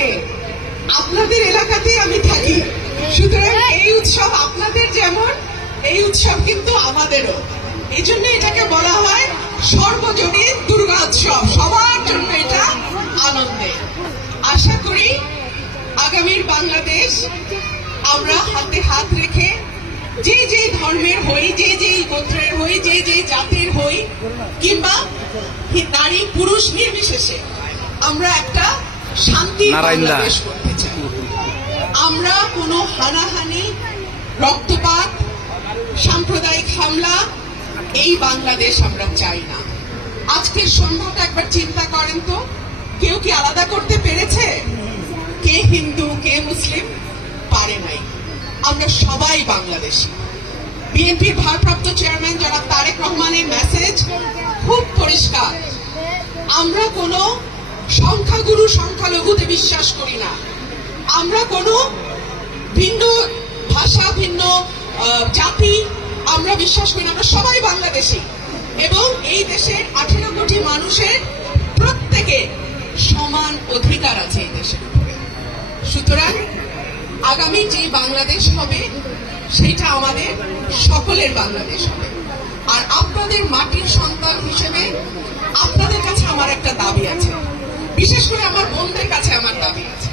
মেয়ে, আপনাদের এলাকাতেই আমি থাকি। সুতরাং এই উৎসব আপনাদের যেমন, এই উৎসব কিন্তু আমাদেরও। এই জন্য এটাকে বলা হয় সর্বজনীন দুর্গা উৎসব। সবার জন্য এটা আনন্দের। আশা করি আগামীর বাংলাদেশ আমরা হাতে হাত রেখে যে যে ধর্মের হই, যে যে গোত্রের হই, যে যে জাতির হই, কিংবা নারী পুরুষ নির্বিশেষে আমরা একটা শান্তির বাংলাদেশ করতে চাই। আমরা কোনো হানাহানি, রক্তপাত, সাম্প্রদায়িক হামলা এই বাংলাদেশ আমরা চাই না। আজকের সন্ধ্যাটা একবার চিন্তা করেন তো, কেউ কি আলাদা করতে পেরেছে? কে হিন্দু কে মুসলিম? পারে নাই। আমরা সবাই বাংলাদেশী। বিএনপির ভারপ্রাপ্ত চেয়ারম্যান জনাব তারেক রহমানের মেসেজ খুব পরিষ্কার। আমরা কোনো সংখ্যাগুরু সংখ্যালঘুতে বিশ্বাস করি না। আমরা কোনো ভিন্ন ভাষা, ভিন্ন জাতি আমরা বিশ্বাস করি না। আমরা সবাই বাংলাদেশী এবং এই দেশের 18 কোটি মানুষের প্রত্যেকে সমান অধিকার আছে এই দেশের উপরে। সুতরাং আগামী যে বাংলাদেশ হবে সেটা আমাদের সকলের বাংলাদেশ হবে। আর আপনাদের মাটির সন্তান হিসেবে আপনাদের কাছে আমার একটা দাবি আছে, বিশেষ করে আমার বোনদের কাছে আমার দাবি আছে।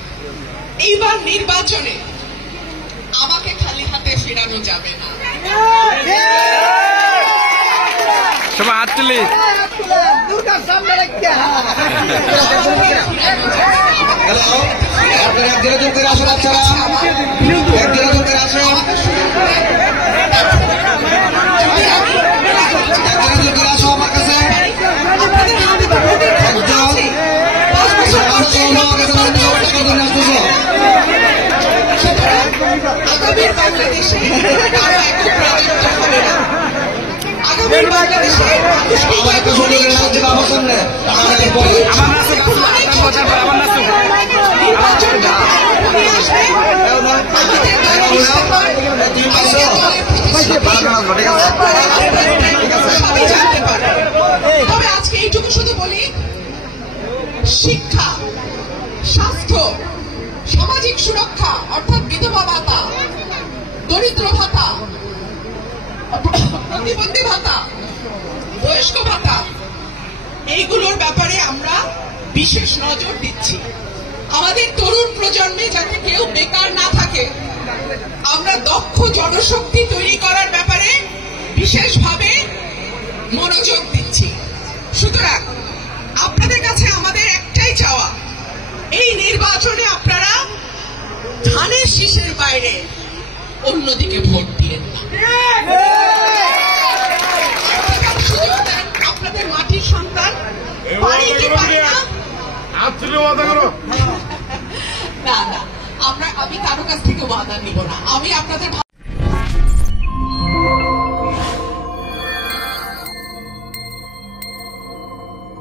এইবার নির্বাচনে আমাকে খালি হাতে ফেরানো যাবে না। সবাই হাত তুলি। দুর্গার সামনে রাখতে আপনারা একদিনের করে আসেন, বাচ্চারা একদিনের করে আসেন, একদিনের করে আসো আমার কাছে। আগামীর বাংলাদেশে কারো একক রাজত্ব হবে না। আগামীর বাংলাদেশে সবই জানতে পারে। তবে আজকে এইটুকু শুধু বলি, শিক্ষা, স্বাস্থ্য, সামাজিক সুরক্ষা অর্থাৎ বিধবা ভাতা, দরিদ্র ভাতা, প্রতিবন্ধী ভাতা, বয়স্ক ভাতা, এইগুলোর ব্যাপারে আমরা বিশেষ নজর দিচ্ছি। আমাদের তরুণ প্রজন্মে যাতে কেউ বেকার না থাকে, আমরা দক্ষ জনশক্তি তৈরি করার ব্যাপারে বিশেষভাবে মনোযোগ দিচ্ছি। সুতরাং আপনাদের কাছে আমাদের একটাই চাওয়া, এই নির্বাচনে আপনারা ধানের শীষের বাইরে অন্যদিকে ভোট দিয়েন না। আপনাদের মাটির সন্তান পারি কি পারি না, না না, আমি কারো কাছ থেকে ওয়াদা নিব না। আমি আপনাদের